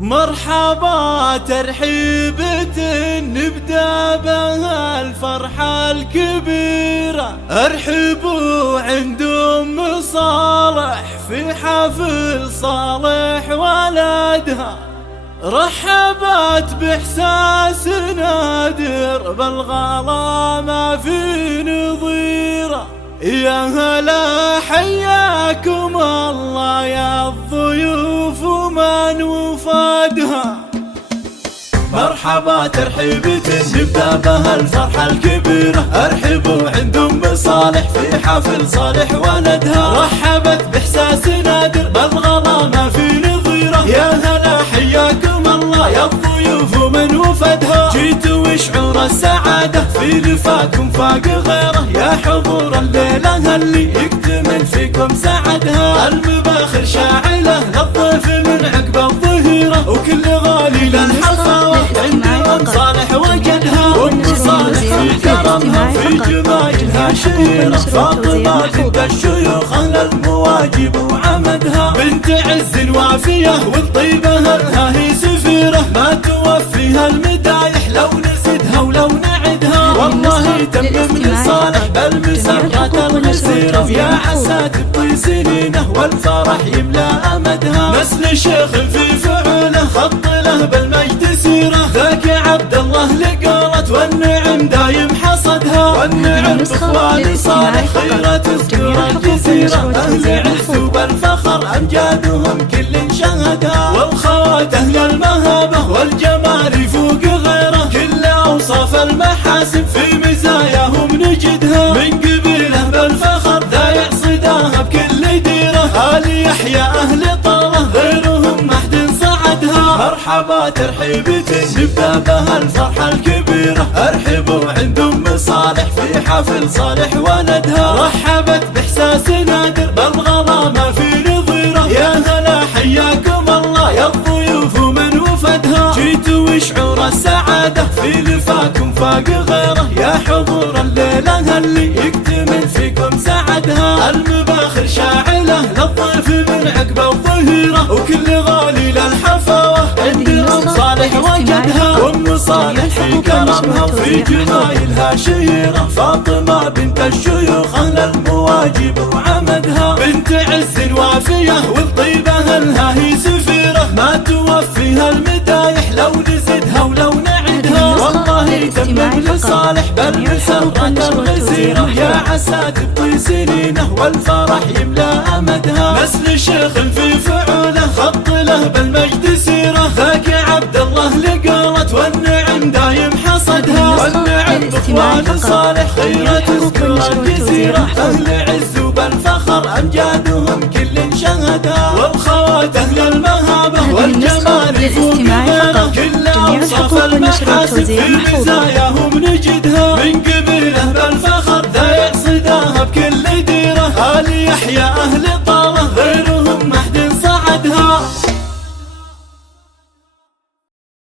مرحبا ترحيبة نبدأ بها الفرحة الكبيرة. ارحبوا عند أم صالح في حفل صالح ولدها. رحبت بإحساس نادر بالغلا ما في نظيره. يا هلا حياكم الله يا الضيوف ومن وفادها. مرحبا ترحيبة نبدأ بها الفرحة الكبيرة. ارحبوا عند أم صالح في حفل صالح ولدها. رحبت بإحساس نادر بالغلا ما في نظيره. يا هلا حياكم الله يا الضيوف ومن وفدها. جيتوا شعور السعادة في لفاكم فاق غيره. يا حضور الليلة اللي يكتمل فيكم سعدها. المباخر شاعلة للضيف من عقب الظهيرة. وكل غالي للحصاوة عند أم صالح وجدها. وأم صالح في كرمها في جمايلها شهيرة. فاطمة بنت الشيوخ أهل المواجب وعمدها. بنت عز وافية والطيبة لها هي سفيرة. ما توفيها المدايح لو نزدها ولو نعدها. والله تمم لصالح بالمسرة الغسيرة. يا عسى تبقي سنينه والفرح يملا أمدها. نسل شيخ في فعله خط له بالمجد سيرة. ذاك عبد الله لقالت والنعم دايم حصدها. والنعم بإخوان صالح خيرة تذكر الجزيرة. أهل عز وبالفخر أمجادهم كل شهدها. والخوات أهل المهابة والجمال فوق غيره. كل أوصاف المحاسن في مزاياهم نجدها. من قبيله بالفخر ذا يعصداها بكل ديره. آل يحيى أهل طاله غيرهم محد صعدها. مرحبا ترحيبة نبدأ بها الفرحة الكبيرة. ارحبوا عند أم صالح في حفل صالح ولدها. رحبت بإحساس نادر بالغلا ما في نظيره. يا هلا حياكم الله يا الضيوف ومن وفدها. جيتوا شعور السعادة في لفاكم فاق غيره. يا حضور الليلة اللي يكتمل فيكم سعدها. المباخر شاعلة للضيف من عقب الظهيرة. وكل غالي للحفاوة عند أم صالح وجدها. وأم صالح في كرمها وفي جمايلها شهيرة. فاطمة بنت الشيوخ أهل المواجب وعمدها. بنت عز وافية والطيبة لها هي سفيرة. ما توفيها المدايح لو نزدها ولو نعدها. والله تمم لصالح بالمسرة الغزيرة. يا عسى تبقي سنينه والفرح يملا أمدها. نسل شيخ في فعله خط له بالمجد سيرة. ذاك عبد الله لقالت والنعم دايم حصدها. والنعم بإخوان صالح خيرة تذكر الجزيرة. أهل عز وبالفخر أمجادهم كل شهدها. والخوات أهل المهابة والجمال فوق غيره. كل أوصاف المحاسن في مزاياهم نجدها. من